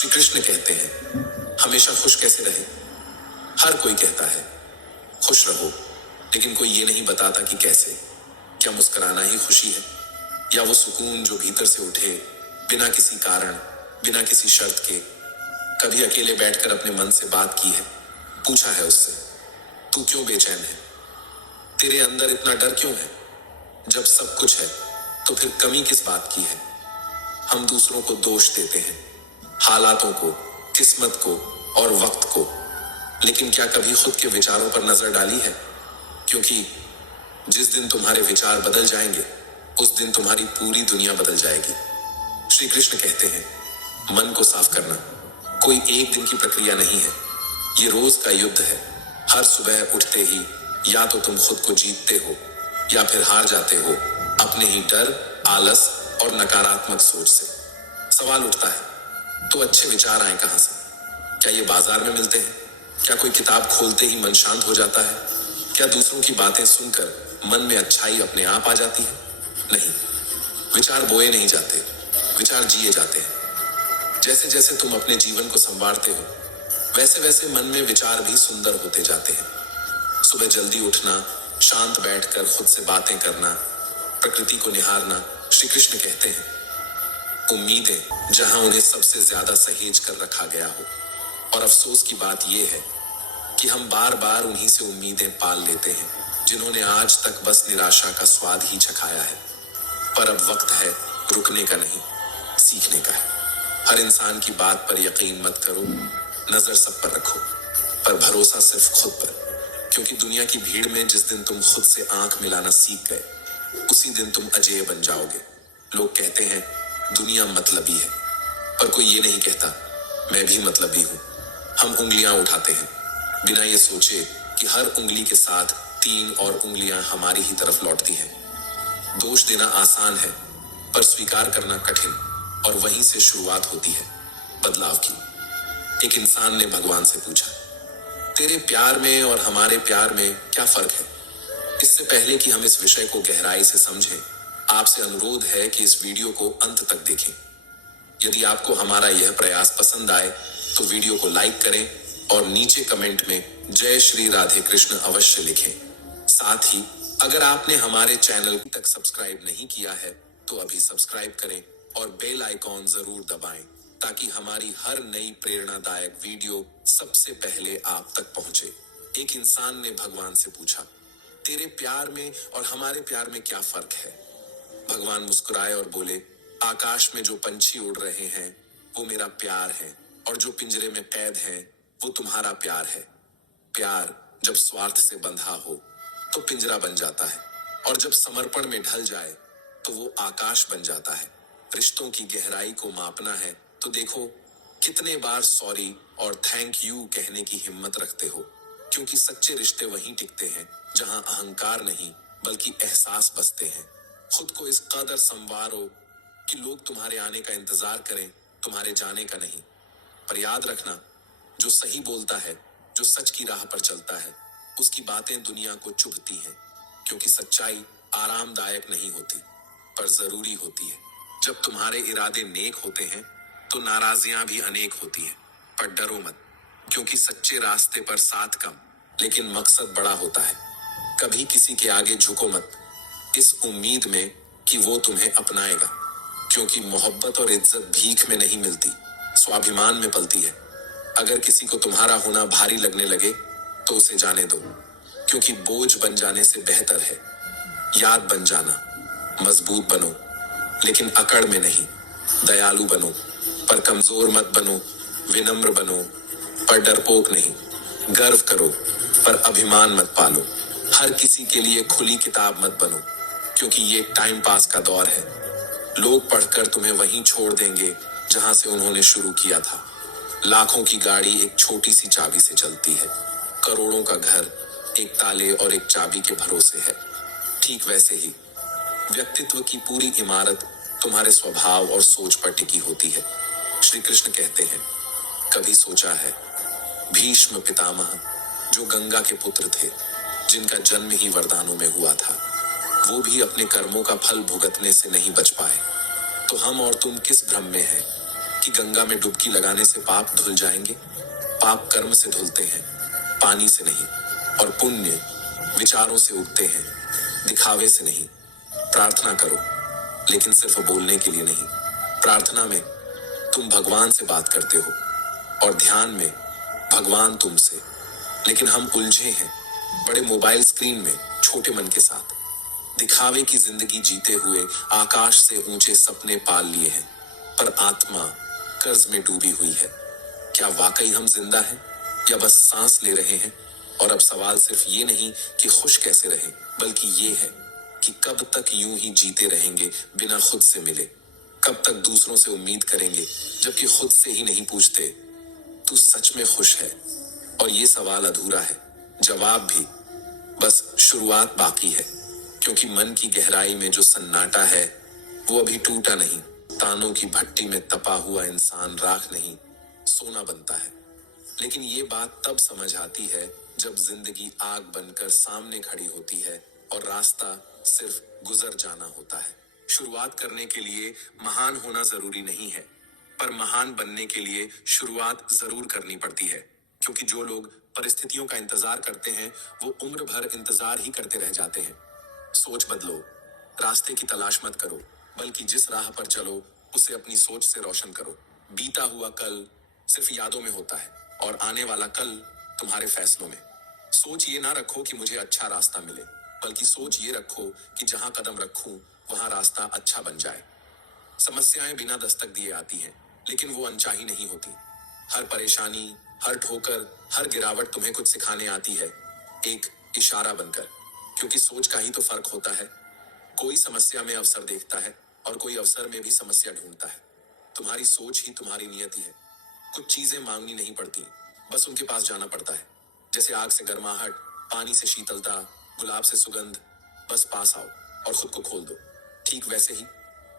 श्री कृष्ण कहते हैं हमेशा खुश कैसे रहे। हर कोई कहता है खुश रहो, लेकिन कोई ये नहीं बताता कि कैसे। क्या मुस्कुराना ही खुशी है, या वो सुकून जो भीतर से उठे बिना किसी कारण, बिना किसी शर्त के। कभी अकेले बैठकर अपने मन से बात की है, पूछा है उससे तू क्यों बेचैन है, तेरे अंदर इतना डर क्यों है। जब सब कुछ है तो फिर कमी किस बात की है। हम दूसरों को दोष देते हैं, हालातों को, किस्मत को और वक्त को, लेकिन क्या कभी खुद के विचारों पर नजर डाली है। क्योंकि जिस दिन तुम्हारे विचार बदल जाएंगे उस दिन तुम्हारी पूरी दुनिया बदल जाएगी। श्री कृष्ण कहते हैं मन को साफ करना कोई एक दिन की प्रक्रिया नहीं है, ये रोज का युद्ध है। हर सुबह उठते ही या तो तुम खुद को जीतते हो या फिर हार जाते हो अपने ही डर, आलस और नकारात्मक सोच से। सवाल उठता है तो अच्छे विचार आए कहां से। क्या ये बाजार में मिलते हैं? क्या कोई किताब खोलते ही मन शांत हो जाता है? क्या दूसरों की बातें सुनकर मन में अच्छाई अपने आप आ जाती है? नहीं, विचार बोए नहीं जाते, विचार जिए जाते हैं। जैसे जैसे तुम अपने जीवन को संवारते हो वैसे वैसे मन में विचार भी सुंदर होते जाते हैं। सुबह जल्दी उठना, शांत बैठकर खुद से बातें करना, प्रकृति को निहारना। श्री कृष्ण कहते हैं उम्मीदें जहां उन्हें सबसे ज्यादा सहेज कर रखा गया हो। और अफसोस की बात यह है कि हम बार बार उन्हीं से उम्मीदें पाल लेते हैं जिन्होंने आज तक बस निराशा का स्वाद ही चखाया है। पर अब वक्त है रुकने का नहीं, सीखने का है। हर इंसान की बात पर यकीन मत करो, नजर सब पर रखो, पर भरोसा सिर्फ खुद पर। क्योंकि दुनिया की भीड़ में जिस दिन तुम खुद से आंख मिलाना सीख गए उसी दिन तुम अजेय बन जाओगे। लोग कहते हैं दुनिया मतलबी है, पर कोई ये नहीं कहता मैं भी मतलबी हूं। हम उंगलियां उठाते हैं बिना ये सोचे कि हर उंगली के साथ 3 और उंगलियां हमारी ही तरफ लौटती हैं। दोष देना आसान है, पर स्वीकार करना कठिन, और वहीं से शुरुआत होती है बदलाव की। एक इंसान ने भगवान से पूछा तेरे प्यार में और हमारे प्यार में क्या फर्क है। इससे पहले कि हम इस विषय को गहराई से समझें, आपसे अनुरोध है कि इस वीडियो को अंत तक देखें। यदि आपको हमारा यह प्रयास पसंद आए तो वीडियो को लाइक करें और नीचे कमेंट में जय श्री राधे कृष्ण अवश्य लिखें। साथ ही अगर आपने हमारे चैनल तक सब्सक्राइब नहीं किया है तो अभी सब्सक्राइब करें और बेल आइकॉन जरूर दबाएं ताकि हमारी हर नई प्रेरणादायक वीडियो सबसे पहले आप तक पहुंचे। एक इंसान ने भगवान से पूछा तेरे प्यार में और हमारे प्यार में क्या फर्क है। भगवान मुस्कुराए और बोले आकाश में जो पंछी उड़ रहे हैं वो मेरा प्यार है, और जो पिंजरे में कैद हैं वो तुम्हारा प्यार है। प्यार जब स्वार्थ से बंधा हो तो पिंजरा बन जाता है, और जब समर्पण में ढल जाए तो वो आकाश बन जाता है। रिश्तों की गहराई को मापना है तो देखो कितने बार सॉरी और थैंक यू कहने की हिम्मत रखते हो। क्योंकि सच्चे रिश्ते वहीं टिकते हैं जहां अहंकार नहीं बल्कि एहसास बसते हैं। खुद को इस कदर संवारो कि लोग तुम्हारे आने का इंतजार करें, तुम्हारे जाने का नहीं। पर याद रखना जो सही बोलता है, जो सच की राह पर चलता है, उसकी बातें दुनिया को चुभती हैं। क्योंकि सच्चाई आरामदायक नहीं होती पर जरूरी होती है। जब तुम्हारे इरादे नेक होते हैं तो नाराजियां भी अनेक होती हैं। पर डरो मत, क्योंकि सच्चे रास्ते पर साथ कम लेकिन मकसद बड़ा होता है। कभी किसी के आगे झुको मत इस उम्मीद में कि वो तुम्हें अपनाएगा। क्योंकि मोहब्बत और इज्जत भीख में नहीं मिलती, स्वाभिमान में पलती है। अगर किसी को तुम्हारा होना भारी लगने लगे तो उसे जाने दो, क्योंकि बोझ बन जाने से बेहतर है याद बन जाना। मजबूत बनो लेकिन अकड़ में नहीं, दयालु बनो पर कमजोर मत बनो, विनम्र बनो पर डरपोक नहीं, गर्व करो पर अभिमान मत पालो। हर किसी के लिए खुली किताब मत बनो, क्योंकि ये टाइम पास का दौर है। लोग पढ़कर तुम्हें वहीं छोड़ देंगे जहां से उन्होंने शुरू किया था। लाखों की गाड़ी एक छोटी सी चाबी से चलती है, करोड़ों का घर एक ताले और एक चाबी के भरोसे है। ठीक वैसे ही व्यक्तित्व की पूरी इमारत तुम्हारे स्वभाव और सोच पर टिकी होती है। श्री कृष्ण कहते हैं कभी सोचा है भीष्म पितामह जो गंगा के पुत्र थे, जिनका जन्म ही वरदानों में हुआ था, वो भी अपने कर्मों का फल भुगतने से नहीं बच पाए। तो हम और तुम किस भ्रम में हैं कि गंगा में डुबकी लगाने से पाप धुल जाएंगे? पाप कर्म से धुलते हैं, पानी से नहीं। और पुण्य विचारों से उगते हैं, दिखावे से नहीं। प्रार्थना करो, लेकिन सिर्फ बोलने के लिए नहीं। प्रार्थना में तुम भगवान से बात करते हो और ध्यान में भगवान तुमसे। लेकिन हम उलझे हैं बड़े मोबाइल स्क्रीन में, छोटे मन के साथ। दिखावे की जिंदगी जीते हुए आकाश से ऊंचे सपने पाल लिए हैं, पर आत्मा कर्ज में डूबी हुई है। क्या वाकई हम जिंदा हैं या बस सांस ले रहे हैं? और अब सवाल सिर्फ ये नहीं कि खुश कैसे रहें, बल्कि ये है कि कब तक यूं ही जीते रहेंगे बिना खुद से मिले? कब तक दूसरों से उम्मीद करेंगे जबकि खुद से ही नहीं पूछते तू सच में खुश है? और ये सवाल अधूरा है, जवाब भी बस शुरुआत बाकी है। क्योंकि मन की गहराई में जो सन्नाटा है वो अभी टूटा नहीं। तानों की भट्टी में तपा हुआ इंसान राख नहीं, सोना बनता है। लेकिन ये बात तब समझ आती है जब जिंदगी आग बनकर सामने खड़ी होती है और रास्ता सिर्फ गुजर जाना होता है। शुरुआत करने के लिए महान होना जरूरी नहीं है, पर महान बनने के लिए शुरुआत जरूर करनी पड़ती है। क्योंकि जो लोग परिस्थितियों का इंतजार करते हैं वो उम्र भर इंतजार ही करते रह जाते हैं। सोच बदलो, रास्ते की तलाश मत करो, बल्कि जिस राह पर चलो उसे अपनी सोच से रोशन करो। बीता हुआ कल सिर्फ यादों में होता है और आने वाला कल तुम्हारे फैसलों में। सोच ये ना रखो कि मुझे अच्छा रास्ता मिले, बल्कि सोच ये रखो कि जहां कदम रखूं वहां रास्ता अच्छा बन जाए। समस्याएं बिना दस्तक दिए आती हैं, लेकिन वो अनचाही नहीं होती। हर परेशानी, हर ठोकर, हर गिरावट तुम्हें कुछ सिखाने आती है, एक इशारा बनकर। क्योंकि सोच का ही तो फर्क होता है। कोई समस्या में अवसर देखता है और कोई अवसर में भी समस्या ढूंढता है। तुम्हारी सोच ही तुम्हारी नियति है। कुछ चीजें मांगनी नहीं पड़ती, बस उनके पास जाना पड़ता है। जैसे आग से गर्माहट, पानी से शीतलता, गुलाब से सुगंध। बस पास आओ और खुद को खोल दो। ठीक वैसे ही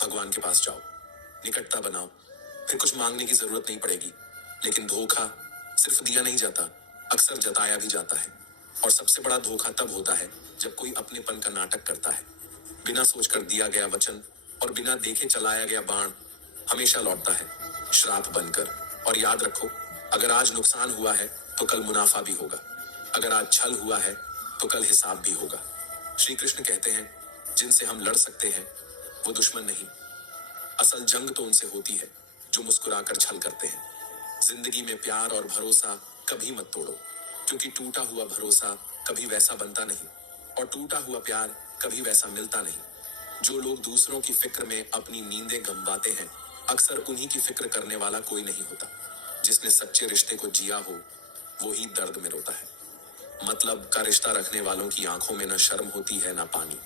भगवान के पास जाओ, निकटता बनाओ, फिर कुछ मांगने की जरूरत नहीं पड़ेगी। लेकिन धोखा सिर्फ दिया नहीं जाता, अक्सर जताया भी जाता है। और सबसे बड़ा धोखा तब होता है जब कोई अपनेपन का नाटक करता है। बिना सोचकर दिया गया वचन और बिना देखे चलाया गया बाण हमेशा लौटता है, श्राप बनकर। और याद रखो, अगर आज नुकसान हुआ है तो कल मुनाफा भी होगा। अगर आज छल हुआ है तो कल हिसाब भी होगा। श्री कृष्ण कहते हैं, जिनसे हम लड़ सकते हैं वो दुश्मन नहीं, असल जंग तो उनसे होती है जो मुस्कुराकर छल करते हैं। जिंदगी में प्यार और भरोसा कभी मत तोड़ो, क्योंकि टूटा हुआ भरोसा कभी वैसा बनता नहीं और टूटा हुआ प्यार कभी वैसा मिलता नहीं। जो लोग दूसरों की फिक्र में अपनी नींदें गंवाते हैं, अक्सर उन्हीं की फिक्र करने वाला कोई नहीं होता। जिसने सच्चे रिश्ते को जिया हो वो ही दर्द में रोता है। मतलब का रिश्ता रखने वालों की आंखों में न शर्म होती है न पानी।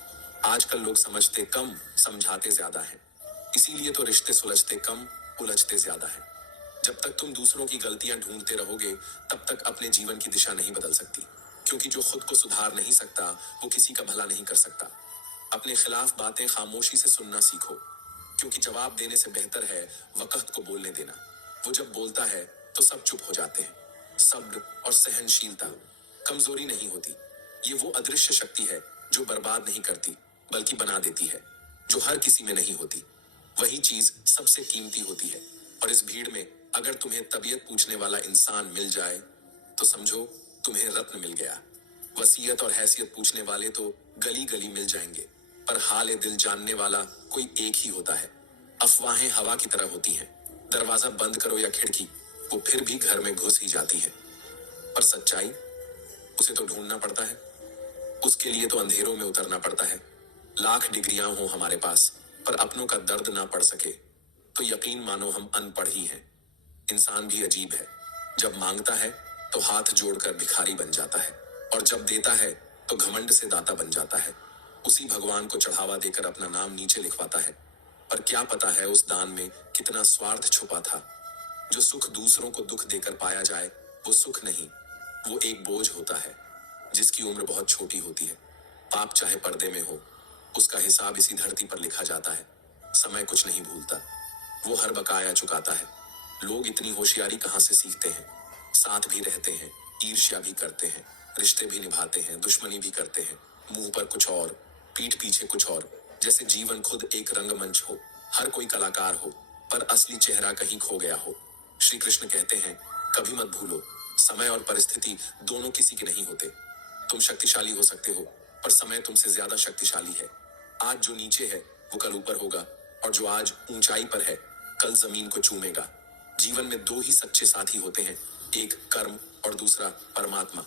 आजकल लोग समझते कम, समझाते ज्यादा हैं। इसीलिए तो रिश्ते सुलझते कम, उलझते ज्यादा हैं। जब तक तुम दूसरों की गलतियां ढूंढते रहोगे तब तक अपने जीवन की दिशा नहीं बदल सकती। क्योंकि जो खुद को सुधार नहीं सकता वो किसी का भला नहीं कर सकता। अपने खिलाफ बातें खामोशी से सुनना सीखो, क्योंकि जवाब देने से बेहतर है वक़्त को बोलने देना। वो जब बोलता है तो सब चुप हो जाते हैं। सब्र और सहनशीलता कमजोरी नहीं होती, ये वो अदृश्य शक्ति है जो बर्बाद नहीं करती बल्कि बना देती है। जो हर किसी में नहीं होती वही चीज सबसे कीमती होती है। और इस भीड़ में अगर तुम्हें तबीयत पूछने वाला इंसान मिल जाए तो समझो तुम्हें रत्न मिल गया। वसीयत और हैसियत पूछने वाले तो गली गली मिल जाएंगे, पर हाल दिल जानने वाला कोई एक ही होता है। अफवाहें हवा की तरह होती हैं, दरवाजा बंद करो या खिड़की वो फिर भी घर में घुस ही जाती है। पर सच्चाई, उसे तो ढूंढना पड़ता है। उसके लिए तो अंधेरों में उतरना पड़ता है। लाख डिग्रियां हो हमारे पास, पर अपनों का दर्द ना पड़ सके तो यकीन मानो हम अनपढ़ ही हैं। इंसान भी अजीब है, जब मांगता है तो हाथ जोड़कर भिखारी बन जाता है, और जब देता है तो घमंड से दाता बन जाता है। उसी भगवान को चढ़ावा देकर अपना नाम नीचे लिखवाता है। पर क्या पता है उस दान में कितना स्वार्थ छुपा था। जो सुख दूसरों को दुख देकर पाया जाए वो सुख नहीं, वो एक बोझ होता है जिसकी उम्र बहुत छोटी होती है। पाप चाहे पर्दे में हो, उसका हिसाब इसी धरती पर लिखा जाता है। समय कुछ नहीं भूलता, वो हर बकाया चुकाता है। लोग इतनी होशियारी कहाँ से सीखते हैं? साथ भी रहते हैं, ईर्ष्या भी करते हैं, रिश्ते भी निभाते हैं, दुश्मनी भी करते हैं। मुंह पर कुछ और, पीठ पीछे कुछ और, जैसे जीवन खुद एक रंगमंच हो, हर कोई कलाकार हो। पर असली चेहरा कहीं खो गया हो। श्री कृष्ण कहते हैं, कभी मत भूलो, समय और परिस्थिति दोनों किसी के नहीं होते। तुम शक्तिशाली हो सकते हो, पर समय तुमसे ज्यादा शक्तिशाली है। आज जो नीचे है वो कल ऊपर होगा, और जो आज ऊंचाई पर है कल जमीन को चूमेगा। जीवन में दो ही सच्चे साथी होते हैं, एक कर्म और दूसरा परमात्मा।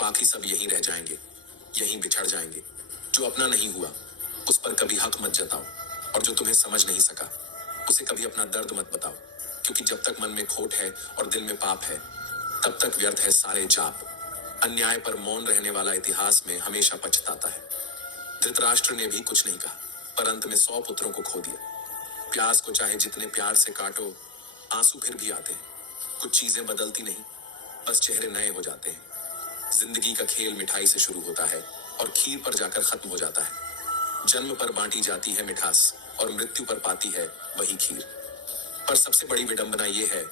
बाकी सब यहीं रह जाएंगे, यहीं बिछड़ जाएंगे। जो अपना नहीं हुआ उस पर कभी हक मत जताओ, और जो तुम्हें समझ नहीं सका उसे कभी अपना दर्द मत बताओ। क्योंकि जब तक मन में खोट है और दिल में पाप है, तब तक व्यर्थ है सारे जाप। अन्याय पर मौन रहने वाला इतिहास में हमेशा पछताता है। धृतराष्ट्र ने भी कुछ नहीं कहा, पर अंत में 100 पुत्रों को खो दिया। प्यास को चाहे जितने प्यार से काटो, आंसू फिर भी आते हैं। कुछ चीजें बदलती नहीं, बस चेहरे नए हो जाते हैं। जिंदगी का खेल मिठाई से शुरू होता है और खीर पर जाकर खत्म हो जाता है। जन्म पर बांटी जाती है मिठास और मृत्यु पर पाती है वही खीर। पर सबसे बड़ी विडंबना यह है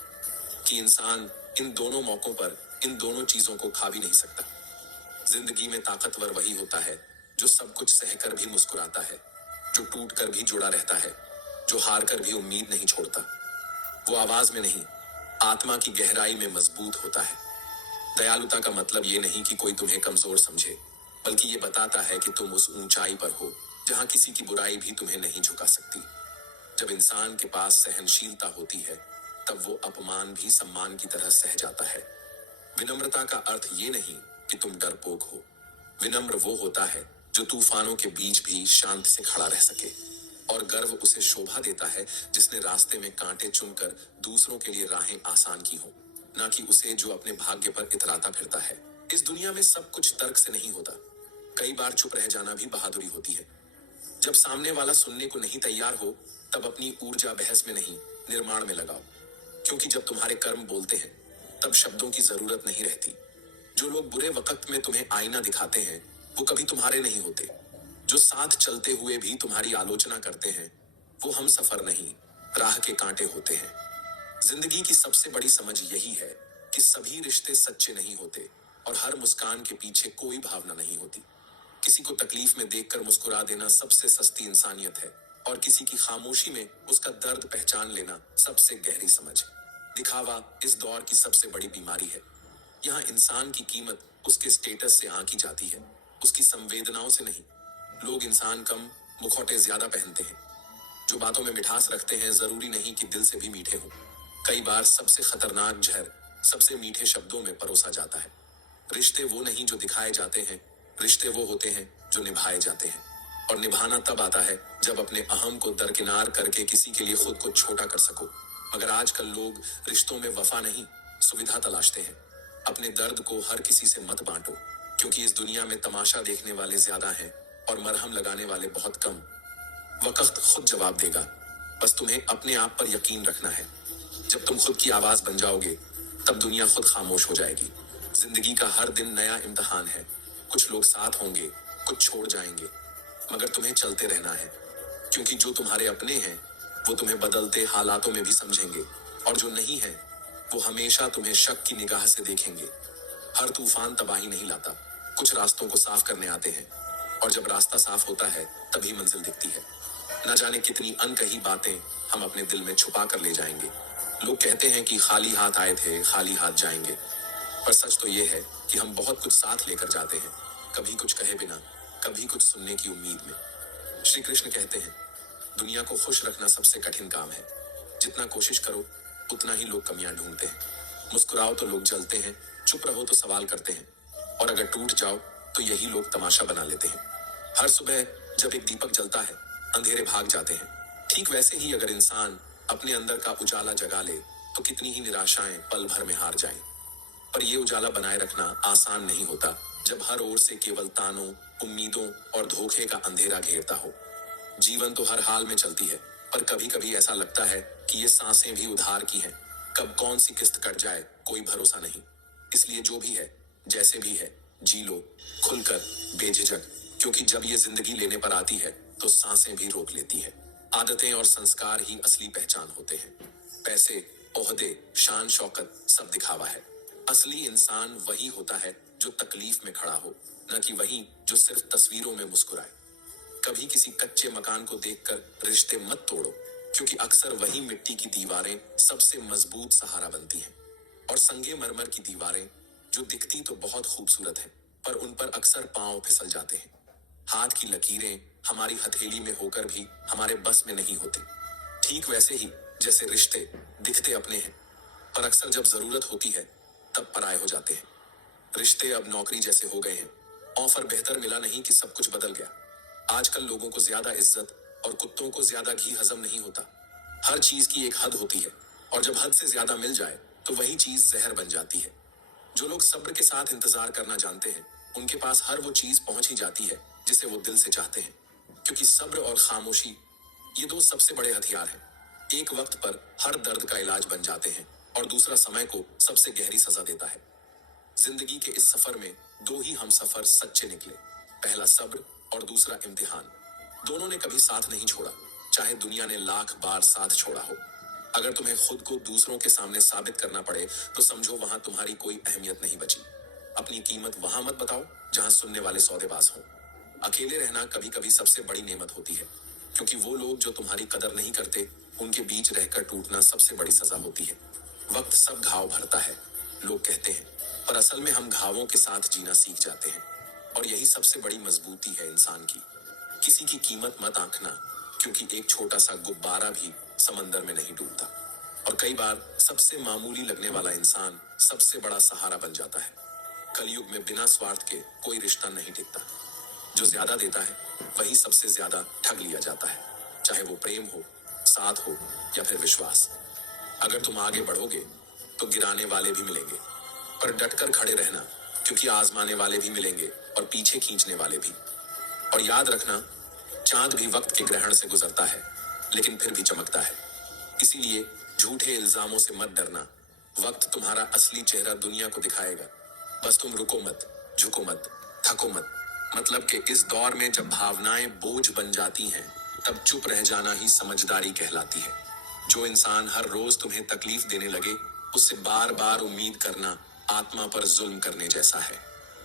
कि इंसान इन दोनों मौकों पर इन दोनों चीजों को खा भी नहीं सकता। जिंदगी में ताकतवर वही होता है जो सब कुछ सहकर भी मुस्कुराता है, जो टूट कर भी जुड़ा रहता है, जो हार कर भी उम्मीद नहीं छोड़ता। वो आवाज में नहीं, आत्मा की गहराई में मजबूत होता है। दयालुता का मतलब ये नहीं कि कोई तुम्हें कमजोर समझे, बल्कि ये बताता है कि तुम उस ऊंचाई पर हो जहां किसी की बुराई भी तुम्हें नहीं झुका सकती। जब इंसान के पास सहनशीलता होती है, तब वो अपमान भी सम्मान की तरह सह जाता है। विनम्रता का अर्थ ये नहीं कि तुम डरपोक हो। विनम्र वो होता है जो तूफानों के बीच भी शांत से खड़ा रह सके। और गर्व उसे शोभा देता है जिसने रास्ते में कांटे चुनकर दूसरों के लिए राहें आसान की हो, ना कि उसे जो अपने भाग्य पर इतराता फिरता है। इस दुनिया में सब कुछ तर्क से नहीं होता। कई बार चुप रह जाना भी बहादुरी होती है। जब सामने वाला सुनने को नहीं तैयार हो, तब अपनी ऊर्जा बहस में नहीं, निर्माण में लगाओ। क्योंकि जब तुम्हारे कर्म बोलते हैं, तब शब्दों की जरूरत नहीं रहती। जो लोग बुरे वक्त में तुम्हें आईना दिखाते हैं, वो कभी तुम्हारे नहीं होते। जो साथ चलते हुए भी तुम्हारी आलोचना करते हैं, वो हम सफर नहीं, राह के कांटे होते हैं। जिंदगी की सबसे बड़ी समझ यही है कि सभी रिश्ते सच्चे नहीं होते, और हर मुस्कान के पीछे कोई भावना नहीं होती। किसी को तकलीफ में देखकर मुस्कुरा देना सबसे सस्ती इंसानियत है, और किसी की खामोशी में उसका दर्द पहचान लेना सबसे गहरी समझ। दिखावा इस दौर की सबसे बड़ी बीमारी है। यहाँ इंसान की कीमत उसके स्टेटस से आंकी जाती है, उसकी संवेदनाओं से नहीं। लोग इंसान कम, मुखौटे ज्यादा पहनते हैं। जो बातों में मिठास रखते हैं जरूरी नहीं कि दिल से भी मीठे हों। कई बार सबसे खतरनाक जहर सबसे मीठे शब्दों में परोसा जाता है। रिश्ते वो नहीं जो दिखाए जाते हैं, रिश्ते वो होते हैं जो निभाए जाते हैं। और निभाना तब आता है जब अपने अहम को दरकिनार करके किसी के लिए खुद को छोटा कर सको। मगर आजकल लोग रिश्तों में वफा नहीं, सुविधा तलाशते हैं। अपने दर्द को हर किसी से मत बांटो, क्योंकि इस दुनिया में तमाशा देखने वाले ज्यादा हैं और मरहम लगाने वाले बहुत कम। वक्त खुद जवाब देगा, बस तुम्हें अपने आप पर यकीन रखना है। जब तुम खुद की आवाज बन जाओगे, तब दुनिया खुद खामोश हो जाएगी। जिंदगी का हर दिन नया इम्तिहान है। कुछ लोग साथ होंगे, कुछ छोड़ जाएंगे, मगर तुम्हें चलते रहना है। क्योंकि जो तुम्हारे अपने हैं, वो तुम्हें बदलते हालातों में भी समझेंगे, और जो नहीं है, वो हमेशा तुम्हें शक की निगाह से देखेंगे। हर तूफान तबाही नहीं लाता, कुछ रास्तों को साफ करने आते हैं, और जब रास्ता साफ होता है तभी मंजिल दिखती है। न जाने कितनी अनकही बातें हम अपने दिल में छुपा कर ले जाएंगे। लोग कहते हैं कि खाली हाथ आए थे, खाली हाथ जाएंगे, पर सच तो ये है कि हम बहुत कुछ साथ लेकर जाते हैं, कभी कुछ कहे बिना, कभी कुछ सुनने की उम्मीद में। श्री कृष्ण कहते हैं, दुनिया को खुश रखना सबसे कठिन काम है। जितना कोशिश करो उतना ही लोग कमियां ढूंढते हैं। मुस्कुराओ तो लोग जलते हैं, चुप रहो तो सवाल करते हैं, और अगर टूट जाओ तो यही लोग तमाशा बना लेते हैं। हर सुबह जब एक दीपक जलता है, अंधेरे भाग जाते हैं। ठीक वैसे ही अगर इंसान अपने अंदर का उजाला जगा ले, तो कितनी ही निराशाएं पल भर में हार जाएं। पर यह उजाला बनाए रखना आसान नहीं होता, जब हर ओर से केवल तानों, उम्मीदों और धोखे का अंधेरा घेरता हो। जीवन तो हर हाल में चलती है, पर कभी कभी ऐसा लगता है कि ये सांसें भी उधार की हैं। कब कौन सी किस्त कट जाए कोई भरोसा नहीं। इसलिए जो भी है, जैसे भी है, जी लो, खुलकर, बेझिझक। क्योंकि जब ये जिंदगी लेने पर आती है, तो सांसें भी रोक लेती है। आदतें और संस्कार ही असली पहचान होते हैं। पैसे, ओहदे, शान शौकत सब दिखावा है। असली इंसान वही होता है जो तकलीफ में खड़ा हो, न कि वही जो सिर्फ तस्वीरों में मुस्कुराए। कभी किसी कच्चे मकान को देखकर रिश्ते मत तोड़ो, क्योंकि अक्सर वही मिट्टी की दीवारें सबसे मजबूत सहारा बनती हैं। और संगे मरमर की दीवारें जो दिखती तो बहुत खूबसूरत हैं, पर उन पर अक्सर पांव फिसल जाते हैं। हाथ की लकीरें हमारी हथेली में होकर भी हमारे बस में नहीं होती। ठीक वैसे ही जैसे रिश्ते दिखते अपने हैं, पर अक्सर जब जरूरत होती है तब पराये हो जाते हैं। रिश्ते अब नौकरी जैसे हो गए हैं। ऑफर बेहतर मिला नहीं कि सब कुछ बदल गया। आजकल लोगों को ज्यादा इज्जत और कुत्तों को ज्यादा घी हजम नहीं होता। हर चीज की एक हद होती है, और जब हद से ज्यादा मिल जाए तो वही चीज जहर बन जाती है। जो लोग सब्र के साथ इंतजार करना जानते हैं, उनके पास हर वो चीज पहुंच ही जाती है जिसे वो दिल से चाहते हैं। क्योंकि सब्र और खामोशी, ये दो सबसे बड़े हथियार हैं। एक वक्त पर हर दर्द का इलाज बन जाते हैं, और दूसरा समय को सबसे गहरी सजा देता है। जिंदगी के इस सफर में दो ही हम सफर सच्चे निकले, पहला सब्र और दूसरा इम्तिहान। दोनों ने कभी साथ नहीं छोड़ा, चाहे दुनिया ने लाख बार साथ छोड़ा हो। अगर तुम्हें खुद को दूसरों के सामने साबित करना पड़े तो समझो वहां तुम्हारी कोई अहमियत नहीं बची। अपनी कीमत वहां मत बताओ जहां सुनने वाले सौदेबाज हों। अकेले रहना कभी कभी सबसे बड़ी नेमत होती है, क्योंकि वो लोग जो तुम्हारी कदर नहीं करते, उनके बीच रहकर टूटना सबसे बड़ी सजा होती है। वक्त सब घाव भरता है, लोग कहते हैं, पर असल में हम घावों के साथ जीना सीख जाते हैं। और यही सबसे बड़ी मजबूती है इंसान की। किसी की कीमत मत आंकना, क्योंकि एक छोटा सा गुब्बारा भी समंदर में नहीं डूबता। और कई बार सबसे मामूली लगने वाला इंसान सबसे बड़ा सहारा बन जाता है। कलयुग में बिना स्वार्थ के कोई रिश्ता नहीं टिकता। जो ज्यादा देता है वही सबसे ज्यादा ठग लिया जाता है, चाहे वो प्रेम हो, साथ हो या फिर विश्वास। अगर तुम आगे बढ़ोगे तो गिराने वाले भी मिलेंगे, पर डटकर खड़े रहना, क्योंकि आजमाने वाले भी मिलेंगे और पीछे खींचने वाले भी। और याद रखना, चांद भी वक्त के ग्रहण से गुजरता है, लेकिन फिर भी चमकता है। इसीलिए झूठे इल्जामों से मत डरना। वक्त तुम्हारा असली चेहरा दुनिया को दिखाएगा। बस तुम रुको मत, झुको मत, थको मत। मतलब कि इस दौर में जब भावनाएं बोझ बन जाती हैं, तब चुप रह जाना ही समझदारी कहलाती है। जो इंसान हर रोज तुम्हें तकलीफ देने लगे, उससे बार बार उम्मीद करना आत्मा पर जुल्म करने जैसा है।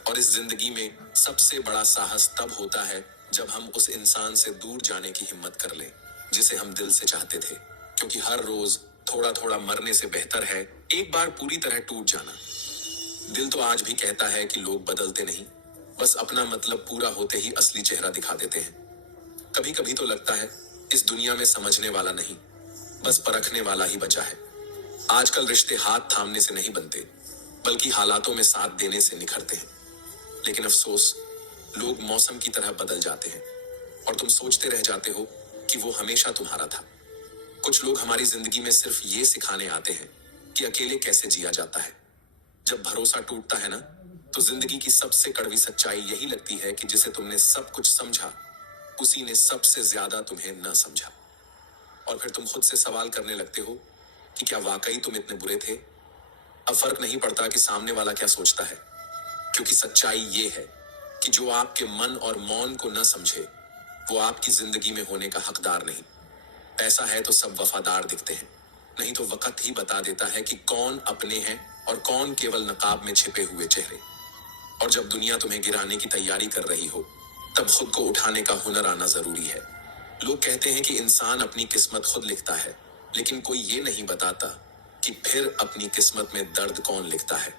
और इस जिंदगी में सबसे बड़ा साहस तब होता है जब हम उस इंसान से दूर जाने की हिम्मत कर लें जिसे हम दिल से चाहते थे। क्योंकि हर रोज थोड़ा थोड़ा मरने से बेहतर है एक बार पूरी तरह टूट जाना। दिल तो आज भी कहता है कि लोग बदलते नहीं, बस अपना मतलब पूरा होते ही असली चेहरा दिखा देते हैं। कभी कभी तो लगता है इस दुनिया में समझने वाला नहीं, बस परखने वाला ही बचा है। आजकल रिश्ते हाथ थामने से नहीं बनते, बल्कि हालातों में साथ देने से निखरते हैं। लेकिन अफसोस, लोग मौसम की तरह बदल जाते हैं, और तुम सोचते रह जाते हो कि वो हमेशा तुम्हारा था। कुछ लोग हमारी जिंदगी में सिर्फ ये सिखाने आते हैं कि अकेले कैसे जिया जाता है। जब भरोसा टूटता है ना, तो जिंदगी की सबसे कड़वी सच्चाई यही लगती है कि जिसे तुमने सब कुछ समझा, उसी ने सबसे ज्यादा तुम्हें न समझा। और फिर तुम खुद से सवाल करने लगते हो कि क्या वाकई तुम इतने बुरे थे। अब फर्क नहीं पड़ता कि सामने वाला क्या सोचता है, क्योंकि सच्चाई ये है कि जो आपके मन और मौन को न समझे, वो आपकी जिंदगी में होने का हकदार नहीं। पैसा है तो सब वफादार दिखते हैं, नहीं तो वक्त ही बता देता है कि कौन अपने हैं और कौन केवल नकाब में छिपे हुए चेहरे। और जब दुनिया तुम्हें गिराने की तैयारी कर रही हो, तब खुद को उठाने का हुनर आना जरूरी है। लोग कहते हैं कि इंसान अपनी किस्मत खुद लिखता है, लेकिन कोई ये नहीं बताता कि फिर अपनी किस्मत में दर्द कौन लिखता है।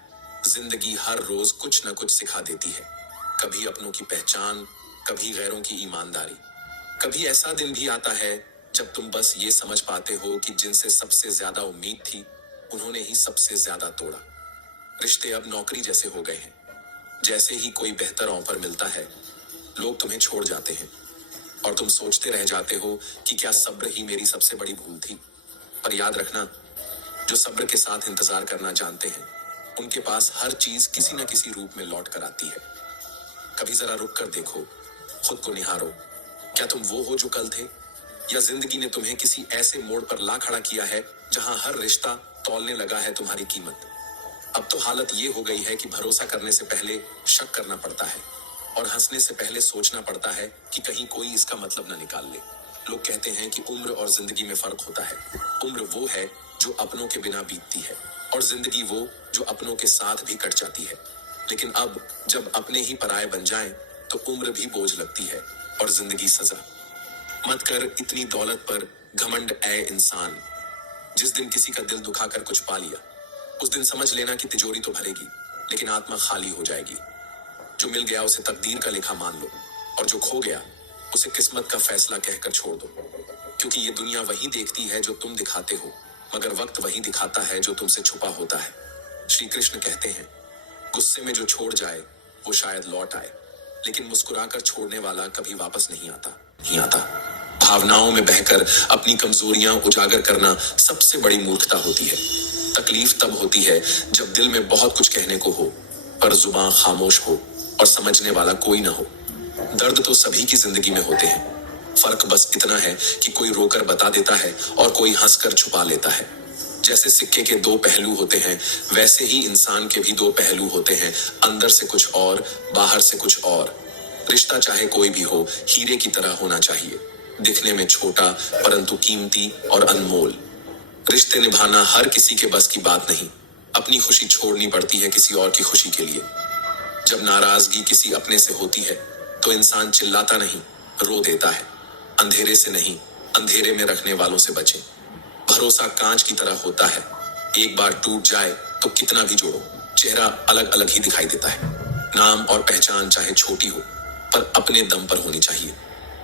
जिंदगी हर रोज कुछ न कुछ सिखा देती है, कभी अपनों की पहचान, कभी गैरों की ईमानदारी। कभी ऐसा दिन भी आता है जब तुम बस ये समझ पाते हो कि जिनसे सबसे ज्यादा उम्मीद थी, उन्होंने ही सबसे ज्यादा तोड़ा। रिश्ते अब नौकरी जैसे हो गए हैं। जैसे ही कोई बेहतर ऑफर मिलता है, लोग तुम्हें छोड़ जाते हैं, और तुम सोचते रह जाते हो कि क्या सब्र ही मेरी सबसे बड़ी भूल थी। पर याद रखना, जो सब्र के साथ इंतजार करना जानते हैं, उनके पास हर चीज किसी न किसी रूप में लौट कर आती है। कभी जरा रुक कर देखो, खुद को निहारो। क्या तुम वो हो जो कल थे, या जिंदगी ने तुम्हें किसी ऐसे मोड़ पर ला खड़ा किया है जहां हर रिश्ता तौलने लगा है तुम्हारी कीमत। अब तो हालत ये हो गई है कि भरोसा करने से पहले शक करना पड़ता है, और हंसने से पहले सोचना पड़ता है कि कहीं कोई इसका मतलब न निकाल ले। लोग कहते हैं कि उम्र और जिंदगी में फर्क होता है। उम्र वो है जो अपनों के बिना बीतती है, और जिंदगी वो जो अपनों के साथ भी कट जाती है। लेकिन अब जब अपने ही पराये बन जाएं, तो उम्र भी बोझ लगती है और जिंदगी सजा। मत कर इतनी दौलत पर घमंड ए इंसान, जिस दिन किसी का दिल दुखाकर कुछ पा लिया, उस दिन समझ लेना कि तिजोरी तो भरेगी, लेकिन आत्मा खाली हो जाएगी। जो मिल गया उसे तकदीर का लेखा मान लो, और जो खो गया उसे किस्मत का फैसला कहकर छोड़ दो। क्योंकि ये दुनिया वही देखती है जो तुम दिखाते हो, मगर वक्त वही दिखाता है जो तुमसे छुपा होता है। श्री कृष्ण कहते हैं, गुस्से में जो छोड़ जाए वो शायद लौट आए, लेकिन मुस्कुराकर छोड़ने वाला कभी वापस नहीं आता। भावनाओं में बहकर अपनी कमजोरियां उजागर करना सबसे बड़ी मूर्खता होती है। तकलीफ तब होती है जब दिल में बहुत कुछ कहने को हो, पर जुबान खामोश हो और समझने वाला कोई ना हो। दर्द तो सभी की जिंदगी में होते हैं, फर्क बस इतना है कि कोई रोकर बता देता है और कोई हंसकर छुपा लेता है। जैसे सिक्के के दो पहलू होते हैं, वैसे ही इंसान के भी दो पहलू होते हैं, अंदर से कुछ और, बाहर से कुछ और। रिश्ता चाहे कोई भी हो, हीरे की तरह होना चाहिए, दिखने में छोटा परंतु कीमती और अनमोल। रिश्ते निभाना हर किसी के बस की बात नहीं, अपनी खुशी छोड़नी पड़ती है किसी और की खुशी के लिए। जब नाराजगी किसी अपने से होती है तो इंसान चिल्लाता नहीं, रो देता है। अंधेरे से नहीं, अंधेरे में रखने वालों से बचे। भरोसा कांच की तरह होता है, एक बार टूट जाए तो कितना भी जोड़ो, चेहरा अलग अलग ही दिखाई देता है। नाम और पहचान चाहे छोटी हो, पर अपने दम पर होनी चाहिए।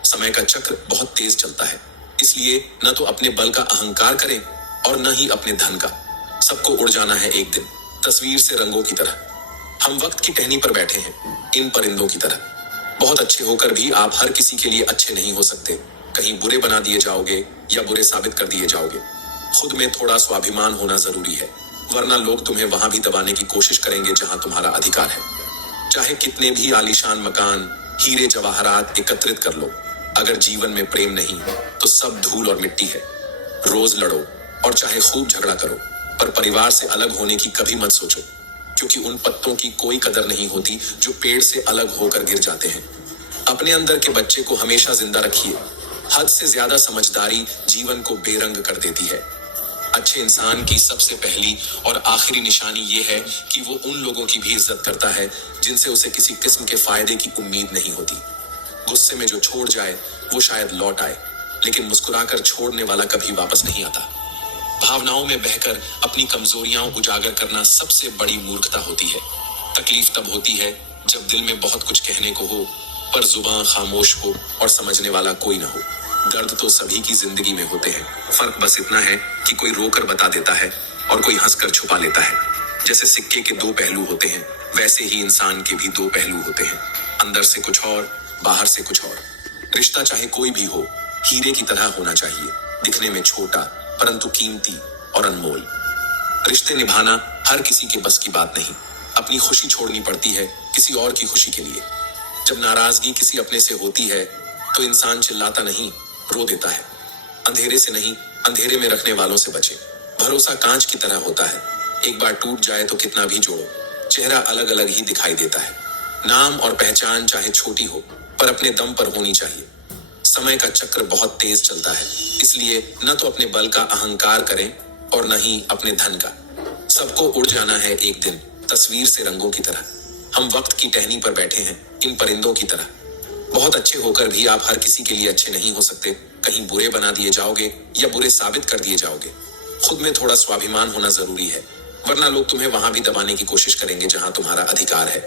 समय का चक्र बहुत तेज चलता है, इसलिए न तो अपने बल का अहंकार करें और न ही अपने धन का। सबको उड़ जाना है एक दिन, तस्वीर से रंगों की तरह। हम वक्त की टहनी पर बैठे हैं, इन परिंदों की तरह। बहुत अच्छे होकर भी आप हर किसी के लिए अच्छे नहीं हो सकते। कहीं बुरे बना दिए जाओगे या बुरे साबित कर दिए जाओगे। खुद में थोड़ा स्वाभिमान होना जरूरी है, वरना लोग तुम्हें वहां भी दबाने की कोशिश करेंगे जहां तुम्हारा अधिकार है। चाहे कितने भी आलीशान मकान, हीरे जवाहरात एकत्रित कर लो, अगर जीवन में प्रेम नहीं तो सब धूल और मिट्टी है। रोज लड़ो और चाहे खूब झगड़ा करो, पर परिवार से अलग होने की कभी मत सोचो, क्योंकि उन पत्तों की कोई कदर नहीं होती जो पेड़ से अलग होकर गिर जाते हैं। अपने अंदर के बच्चे को हमेशा जिंदा रखिए। हद से ज्यादा समझदारी जीवन को बेरंग कर देती है। अच्छे इंसान की सबसे पहली और आखिरी निशानी ये है कि वो उन लोगों की भी इज्जत करता है जिनसे उसे किसी किस्म के फायदे की उम्मीद नहीं होती। गुस्से में जो छोड़ जाए वो शायद लौट आए, लेकिन मुस्कुराकर छोड़ने वाला कभी वापस नहीं आता। भावनाओं में बहकर अपनी कमजोरियां उजागर करना सबसे बड़ी मूर्खता होती है। तकलीफ तब होती है जब दिल में बहुत कुछ कहने को हो, पर जुबान खामोश हो और समझने वाला कोई ना हो। दर्द तो सभी की जिंदगी में होते हैं, फर्क बस इतना है कि कोई रोकर बता देता है और कोई हंसकर छुपा लेता है। जैसे सिक्के के दो पहलू होते हैं, वैसे ही इंसान के भी दो पहलू होते हैं, अंदर से कुछ और, बाहर से कुछ और। रिश्ता चाहे कोई भी हो, हीरे की तरह होना चाहिए, दिखने में छोटा परंतु कीमती और अनमोल। रिश्ते निभाना हर किसी के बस की बात नहीं, अपनी खुशी छोड़नी पड़ती है किसी और की खुशी के लिए। जब नाराजगी किसी अपने से होती है तो इंसान चिल्लाता नहीं, रो देता है। अंधेरे से नहीं, अंधेरे में रखने वालों से बचे। भरोसा कांच की तरह होता है, एक बार टूट जाए तो कितना भी जोड़ो, चेहरा अलग अलग ही दिखाई देता है। नाम और पहचान चाहे छोटी हो, पर अपने दम पर होनी चाहिए। समय का चक्र बहुत तेज चलता है, इसलिए न तो अपने बल का अहंकार करें और न ही अपने धन का। सबको उड़ जाना है एक दिन, तस्वीर से रंगों की तरह। हम वक्त की टहनी पर बैठे हैं, इन परिंदों की तरह। बहुत अच्छे होकर भी आप हर किसी के लिए अच्छे नहीं हो सकते। कहीं बुरे बना दिए जाओगे या बुरे साबित कर दिए जाओगे। खुद में थोड़ा स्वाभिमान होना जरूरी है, वरना लोग तुम्हें वहां भी दबाने की कोशिश करेंगे जहां तुम्हारा अधिकार है।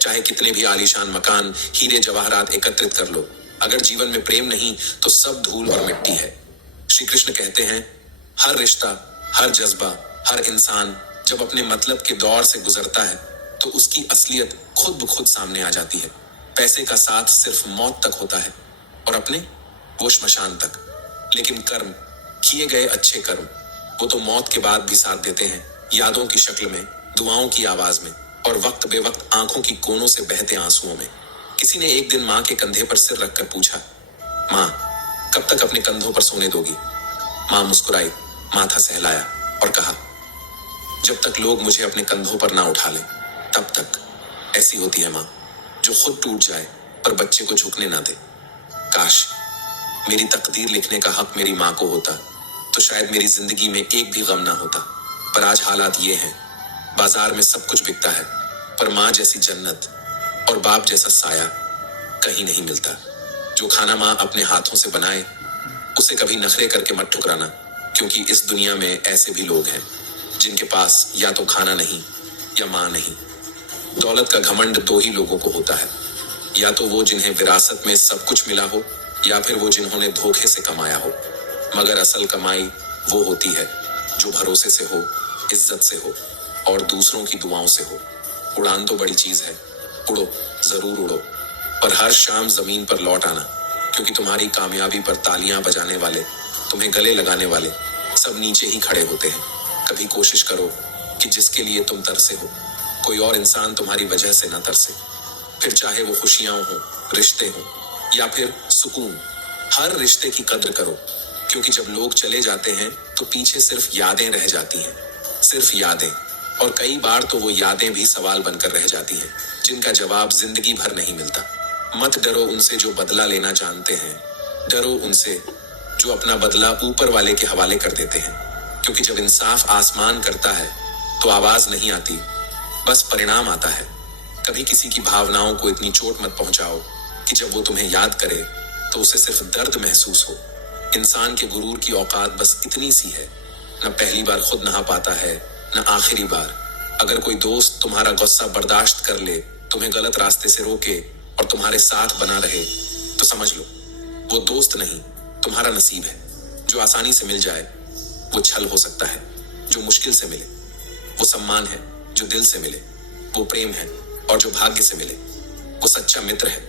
चाहे कितने भी आलीशान मकान, हीरे जवाहरात एकत्रित कर लो, अगर जीवन में प्रेम नहीं तो सब धूल और मिट्टी है। श्री कृष्ण कहते हैं, हर रिश्ता, हर जज्बा, हर इंसान जब अपने मतलब के दौर से गुजरता है तो उसकी असलियत खुद ब खुद सामने आ जाती है। पैसे का साथ सिर्फ मौत तक होता है और अपने वो श्मशान तक, लेकिन कर्म, किए गए अच्छे कर्म, वो तो मौत के बाद भी साथ देते हैं, यादों की शक्ल में, दुआओं की आवाज में और वक्त बेवक्त आंखों की कोनों से बहते आंसुओं में। किसी ने एक दिन माँ के कंधे पर सिर रखकर पूछा, माँ कब तक अपने कंधों पर सोने दोगी? माँ मुस्कुराई, माथा सहलाया और कहा, जब तक लोग मुझे अपने कंधों पर ना उठा लें तब तक। ऐसी होती है माँ, जो खुद टूट जाए पर बच्चे को झुकने ना दे। काश मेरी तकदीर लिखने का हक मेरी माँ को होता तो शायद मेरी जिंदगी में एक भी गम ना होता। पर आज हालात ये हैं, बाजार में सब कुछ बिकता है, पर माँ जैसी जन्नत और बाप जैसा साया कहीं नहीं मिलता। जो खाना माँ अपने हाथों से बनाए उसे कभी नखरे करके मत ठुकराना, क्योंकि इस दुनिया में ऐसे भी लोग हैं जिनके पास या तो खाना नहीं या मां नहीं। दौलत का घमंड दो ही लोगों को होता है, या तो वो जिन्हें विरासत में सब कुछ मिला हो, या फिर वो जिन्होंने धोखे से कमाया हो। मगर असल कमाई वो होती है जो भरोसे से हो, इज्जत से हो और दूसरों की दुआओं से हो। उड़ान तो बड़ी चीज है, उड़ो, जरूर उड़ो, पर हर शाम जमीन पर लौट आना, क्योंकि तुम्हारी कामयाबी पर तालियां बजाने वाले, तुम्हें गले लगाने वाले सब नीचे ही खड़े होते हैं। कभी कोशिश करो कि जिसके लिए तुम तरसे हो, कोई और इंसान तुम्हारी वजह से न तरसे। फिर चाहे वो खुशियां हो, रिश्ते हो या फिर सुकून, हर रिश्ते की कद्र करो, क्योंकि जब लोग चले जाते हैं तो पीछे सिर्फ यादें रह जाती हैं, सिर्फ यादें। और कई बार तो वो यादें भी सवाल बनकर रह जाती हैं, जिनका जवाब जिंदगी भर नहीं मिलता। मत डरो उनसे जो बदला लेना जानते हैं, डरो उनसे जो अपना बदला ऊपर वाले के हवाले कर देते हैं। क्योंकि जब इंसाफ आसमान करता है तो आवाज नहीं आती, बस परिणाम आता है। कभी किसी की भावनाओं को इतनी चोट मत पहुंचाओ कि जब वो तुम्हें याद करे तो उसे सिर्फ दर्द महसूस हो। इंसान के गुरूर की औकात बस इतनी सी है, न पहली बार खुद नहा पाता है न आखिरी बार। अगर कोई दोस्त तुम्हारा गुस्सा बर्दाश्त कर ले, तुम्हें गलत रास्ते से रोके और तुम्हारे साथ बना रहे, तो समझ लो वो दोस्त नहीं, तुम्हारा नसीब है। जो आसानी से मिल जाए वो छल हो सकता है, जो मुश्किल से मिले वो सम्मान है, जो दिल से मिले वो प्रेम है, और जो भाग्य से मिले वो सच्चा मित्र है।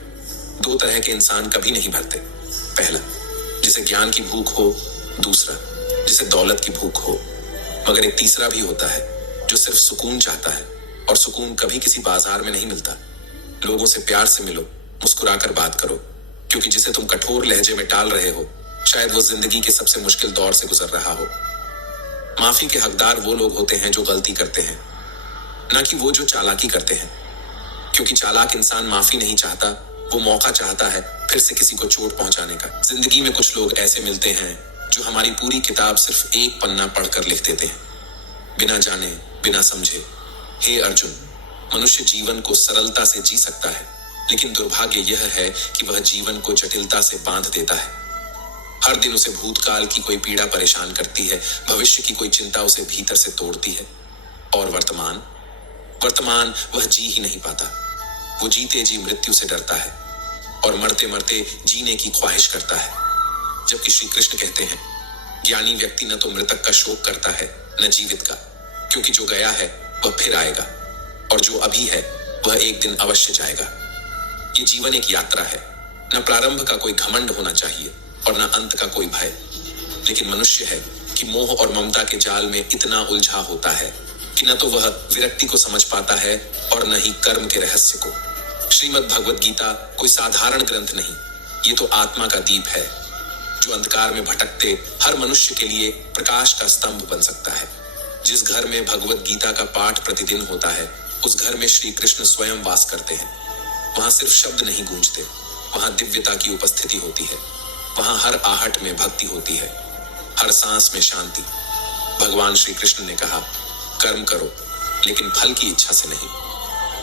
दो तरह के इंसान कभी नहीं भरते, पहला जिसे ज्ञान की भूख हो, दूसरा जिसे दौलत की भूख हो। मगर एक तीसरा भी होता है जो सिर्फ सुकून चाहता है, और सुकून कभी किसी बाजार में नहीं मिलता। लोगों से प्यार से मिलो, मुस्कुराकर बात करो, क्योंकि जिसे तुम कठोर लहजे में टाल रहे हो, शायद वो जिंदगी के सबसे मुश्किल दौर से गुजर रहा हो। माफी के हकदार वो लोग होते हैं जो गलती करते हैं, ना कि वो जो चालाकी करते हैं। क्योंकि चालाक इंसान माफी नहीं चाहता, वो मौका चाहता है फिर से किसी को चोट पहुंचाने का। जिंदगी में कुछ लोग ऐसे मिलते हैं जो हमारी पूरी किताब सिर्फ एक पन्ना पढ़कर लिख देते हैं, बिना जाने बिना समझे। हे अर्जुन, मनुष्य जीवन को सरलता से जी सकता है, लेकिन दुर्भाग्य यह है कि वह जीवन को जटिलता से बांध देता है। हर दिन उसे भूतकाल की कोई पीड़ा परेशान करती है, भविष्य की कोई चिंता उसे भीतर से तोड़ती है, और वर्तमान वह जी ही नहीं पाता। वो जीते जी मृत्यु से डरता है और मरते मरते जीने की ख्वाहिश करता है। जबकि श्री कृष्ण कहते हैं, ज्ञानी व्यक्ति न तो मृतक का शोक करता है न जीवित का, क्योंकि जो गया है वह फिर आएगा, और जो अभी है वह एक दिन अवश्य जाएगा। ये जीवन एक यात्रा है, न प्रारंभ का कोई घमंड होना चाहिए और न अंत का कोई भय। लेकिन मनुष्य है कि मोह और ममता के जाल में इतना उलझा होता है कि न तो वह विरक्ति को समझ पाता है और न ही कर्म के रहस्य को। श्रीमद् भगवत गीता कोई साधारण ग्रंथ नहीं, ये तो आत्मा का दीप है, जो अंधकार में भटकते हर मनुष्य के लिए प्रकाश का स्तंभ बन सकता है। जिस घर में भगवत गीता का पाठ प्रतिदिन होता है, उस घर में श्री कृष्ण स्वयं वास करते हैं। वहां सिर्फ शब्द नहीं गूंजते, वहां दिव्यता की उपस्थिति होती है। वहां हर आहट में भक्ति होती है, हर सांस में शांति। भगवान श्री कृष्ण ने कहा, कर्म करो लेकिन फल की इच्छा से नहीं,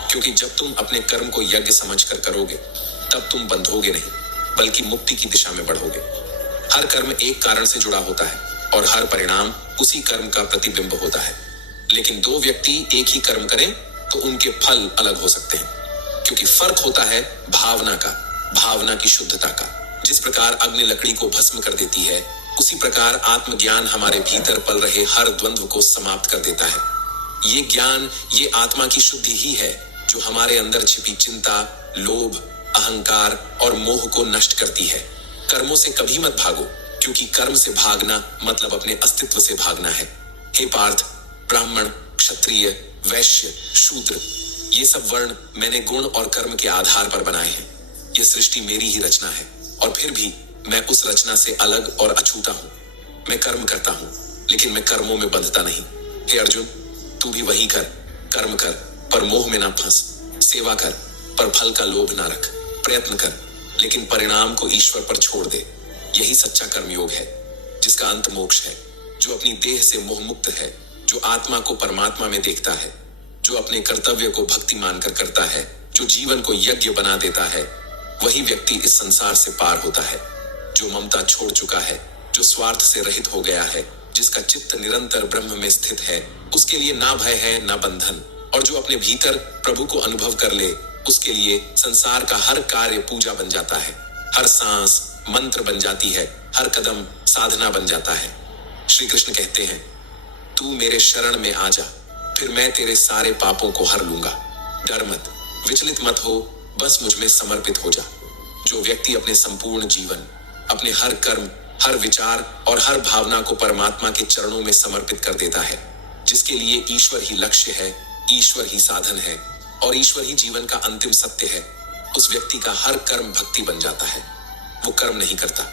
क्योंकि जब तुम अपने कर्म को यज्ञ समझकर करोगे, तब तुम बंधोगे नहीं, बल्कि मुक्ति की दिशा में बढ़ोगे। हर कर्म एक कारण से जुड़ा होता है और हर परिणाम उसी कर्म का प्रतिबिंब होता है। लेकिन दो व्यक्ति एक ही कर्म करें तो उनके फल अलग हो सकते हैं, क्योंकि फर्क होता है भावना का, भावना की शुद्धता का। जिस प्रकार अग्नि लकड़ी को भस्म कर देती है, उसी प्रकार आत्मज्ञान हमारे भीतर पल रहे हर द्वंद्व को समाप्त कर देता है। ये ज्ञान, ये आत्मा की शुद्धि ही है जो हमारे अंदर छिपी चिंता, लोभ, अहंकार और मोह को नष्ट करती है। कर्मों से कभी मत भागो, क्योंकि कर्म से भागना मतलब अपने अस्तित्व से भागना है। हे पार्थ, ब्राह्मण, क्षत्रिय, वैश्य, शूद्र, ये सब वर्ण मैंने गुण और कर्म के आधार पर बनाए हैं। ये सृष्टि मेरी ही रचना है, और फिर भी मैं उस रचना से अलग और अछूता हूँ। मैं कर्म करता हूँ, लेकिन मैं कर्मों में बंधता नहीं। हे अर्जुन, तू भी वही कर, कर्म कर पर मोह में ना फंस, सेवा कर पर फल का लोभ ना रख, प्रयत्न कर लेकिन परिणाम को ईश्वर पर छोड़ दे। यही सच्चा कर्मयोग है, जिसका अंत मोक्ष है, जो अपनी देह से मोह मुक्त है, जो आत्मा को परमात्मा में देखता है, जो अपने कर्तव्य को भक्ति मानकर करता है, जो जीवन को यज्ञ बना देता है। वही व्यक्ति इस संसार से पार होता है। जो ममता छोड़ चुका है जो स्वार्थ से रहित हो गया है, जिसका चित्त निरंतर ब्रह्म में स्थित है, उसके लिए ना भय है ना बंधन। और जो अपने भीतर प्रभु को अनुभव कर ले, उसके लिए संसार का हर कार्य पूजा बन जाता है, हर सांस मंत्र बन जाती है, हर कदम साधना बन जाता है। श्री कृष्ण कहते हैं, तू मेरे शरण में आ जा, फिर मैं तेरे सारे पापों को हर लूंगा। डर मत, विचलित मत हो, बस मुझ में समर्पित हो जा। जो व्यक्ति अपने संपूर्ण जीवन, अपने हर कर्म, हर विचार और हर भावना को परमात्मा के चरणों में समर्पित कर देता है, जिसके लिए ईश्वर ही लक्ष्य है, ईश्वर ही साधन है और ईश्वर ही जीवन का अंतिम सत्य है, उस व्यक्ति का हर कर्म भक्ति बन जाता है। वो कर्म नहीं करता,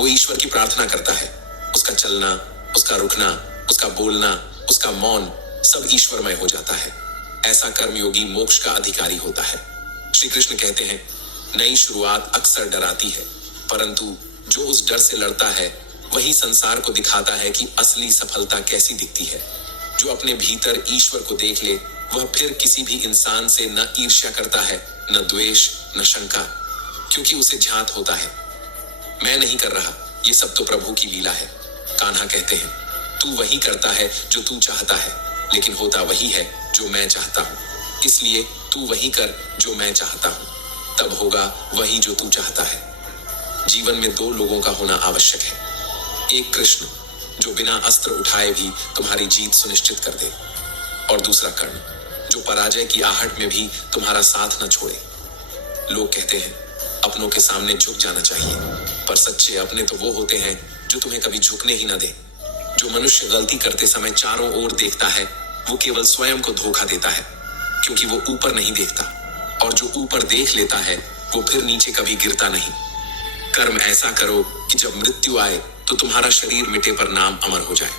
वो ईश्वर की प्रार्थना करता है। उसका चलना, उसका रुकना, उसका बोलना, उसका मौन सब ईश्वरमय हो जाता है। ऐसा कर्मयोगी मोक्ष का अधिकारी होता है। श्री कृष्ण कहते हैं, नई शुरुआत अक्सर डराती है, परंतु जो उस डर से लड़ता है वही संसार को दिखाता है कि असली सफलता कैसी दिखती है। जो अपने भीतर ईश्वर को देख ले, वह फिर किसी भी इंसान से न ईर्ष्या करता है, न द्वेष, न शंका, क्योंकि उसे ध्यात होता है, मैं नहीं कर रहा, ये सब तो प्रभु की लीला है। कान्हा कहते हैं, तू वही करता है जो तू चाहता है, लेकिन होता वही है जो मैं चाहता हूँ, इसलिए तू वही कर जो मैं चाहता हूँ, तब होगा वही जो तू चाहता है। जीवन में दो लोगों का होना आवश्यक है, एक कृष्ण जो बिना अस्त्र उठाए भी तुम्हारी जीत सुनिश्चित कर दे, और दूसरा कर्ण जो पराजय की आहट में भी तुम्हारा साथ न छोड़े। लोग कहते हैं अपनों के सामने झुक जाना चाहिए, पर सच्चे अपने तो वो होते हैं जो तुम्हें कभी झुकने ही न दे। जो मनुष्य गलती करते समय चारों ओर देखता है, वो केवल स्वयं को धोखा देता है, क्योंकि वो ऊपर नहीं देखता, और जो ऊपर देख लेता है वो फिर नीचे कभी गिरता नहीं। कर्म ऐसा करो कि जब मृत्यु आए तो तुम्हारा शरीर मिटे पर नाम अमर हो जाए।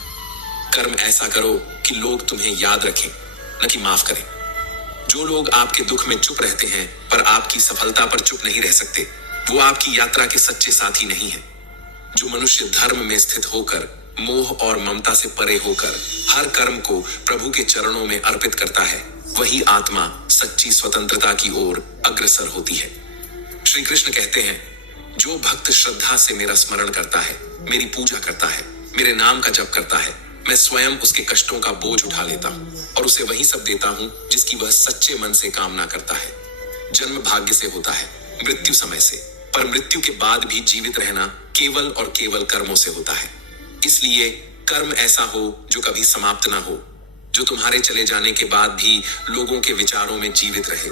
कर्म ऐसा करो कि लोग तुम्हें याद रखें, न कि माफ करें। जो लोग आपके दुख में चुप रहते हैं पर आपकी सफलता पर चुप नहीं रह सकते, वो आपकी यात्रा के सच्चे साथी नहीं है। जो मनुष्य धर्म में स्थित होकर, मोह और ममता से परे होकर हर कर्म को प्रभु के चरणों में अर्पित करता है, वही आत्मा सच्ची स्वतंत्रता की ओर अग्रसर होती है। श्री कृष्ण कहते हैं, जो भक्त श्रद्धा से मेरा स्मरण करता है, मेरी पूजा करता है, मेरे नाम का जप करता है, मैं स्वयं उसके कष्टों का बोझ उठा लेता हूँ और उसे वही सब देता हूँ जिसकी वह सच्चे मन से कामना करता है। जन्म भाग्य से होता है, मृत्यु समय से, पर मृत्यु के बाद भी जीवित रहना केवल और केवल कर्मों से होता है। इसलिए कर्म ऐसा हो जो कभी समाप्त ना हो, जो तुम्हारे चले जाने के बाद भी लोगों के विचारों में जीवित रहे,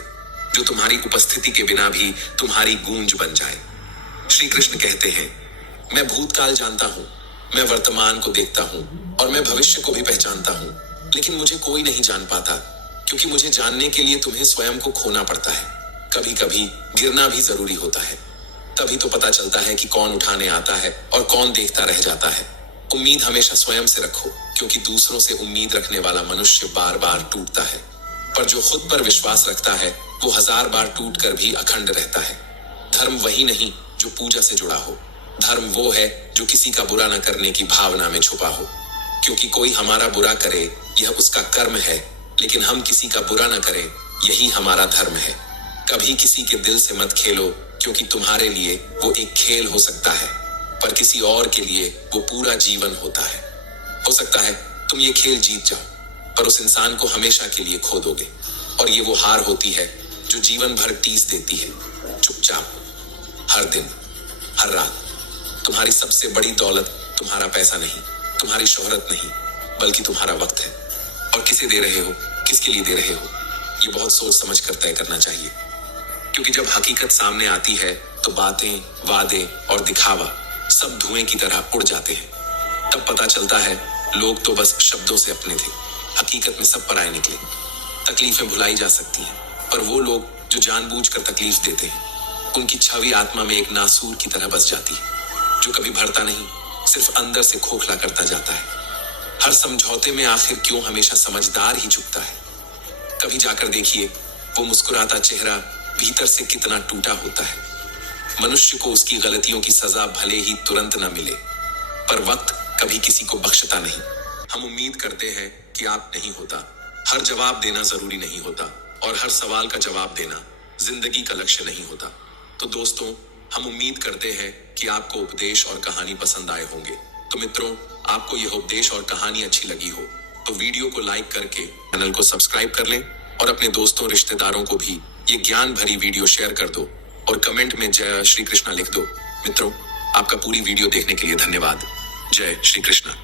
जो तुम्हारी उपस्थिति के बिना भी तुम्हारी गूंज बन जाए। श्री कृष्ण कहते हैं, मैं भूतकाल जानता हूँ, मैं वर्तमान को देखता हूँ और मैं भविष्य को भी पहचानता हूँ, लेकिन मुझे कोई नहीं जान पाता, क्योंकि मुझे जानने के लिए तुम्हें स्वयं को खोना पड़ता है। कभी कभी गिरना भी जरूरी होता है, तभी तो पता चलता है कि कौन उठाने आता है और कौन देखता रह जाता है। उम्मीद हमेशा स्वयं से रखो, क्योंकि दूसरों से उम्मीद रखने वाला मनुष्य बार बार टूटता है, पर जो खुद पर विश्वास रखता है वो 1000 बार टूट कर भी अखंड रहता है। धर्म वही नहीं जो पूजा से जुड़ा हो, धर्म वो है जो किसी का बुरा न करने की भावना में छुपा हो। क्योंकि कोई हमारा बुरा करे यह उसका कर्म है, लेकिन हम किसी का बुरा न करें यही हमारा धर्म है। कभी किसी के दिल से मत खेलो, क्योंकि तुम्हारे लिए वो एक खेल हो सकता है, पर किसी और के लिए वो पूरा जीवन होता है। हो सकता है तुम ये खेल जीत जाओ, पर उस इंसान को हमेशा के लिए खो दोगे, और ये वो हार होती है जो जीवन भर टीस देती है। चुपचाप हर दिन, हर रात। तुम्हारी सबसे बड़ी दौलत तुम्हारा पैसा नहीं, तुम्हारी शोहरत नहीं, बल्कि तुम्हारा वक्त है। और किसे दे रहे हो, किसके लिए दे रहे हो, ये बहुत सोच समझ कर तय करना चाहिए। क्योंकि जब हकीकत सामने आती है तो बातें, वादे और दिखावा सब धुएं की तरह उड़ जाते हैं। तब पता चलता है लोग तो बस शब्दों से अपने थे, हकीकत में सब पराये निकले। तकलीफें भुलाई जा सकती हैं, पर वो लोग जो जानबूझकर तकलीफ देते हैं, उनकी छवि आत्मा में एक नासूर की तरह बस जाती है, जो कभी भरता नहीं, सिर्फ अंदर से खोखला करता जाता है। हर समझौते में आखिर क्यों हमेशा समझदार ही झुकता है। कभी जाकर देखिए वो मुस्कुराता चेहरा भीतर से कितना टूटा होता है। मनुष्य को उसकी गलतियों की सजा भले ही तुरंत न मिले, पर वक्त कभी किसी को बख्शता नहीं। हम उम्मीद करते हैं कि आप नहीं होता, हर जवाब देना जरूरी नहीं होता, और हर सवाल का जवाब देना जिंदगी का लक्ष्य नहीं होता। तो दोस्तों, हम उम्मीद करते हैं कि आपको उपदेश और कहानी पसंद आए होंगे। तो मित्रों, आपको यह उपदेश और कहानी अच्छी लगी हो तो वीडियो को लाइक करके चैनल को सब्सक्राइब कर लें और अपने दोस्तों रिश्तेदारों को भी ये ज्ञान भरी वीडियो शेयर कर दो और कमेंट में जय श्री कृष्णा लिख दो। मित्रों, आपका पूरी वीडियो देखने के लिए धन्यवाद। जय श्री कृष्णा।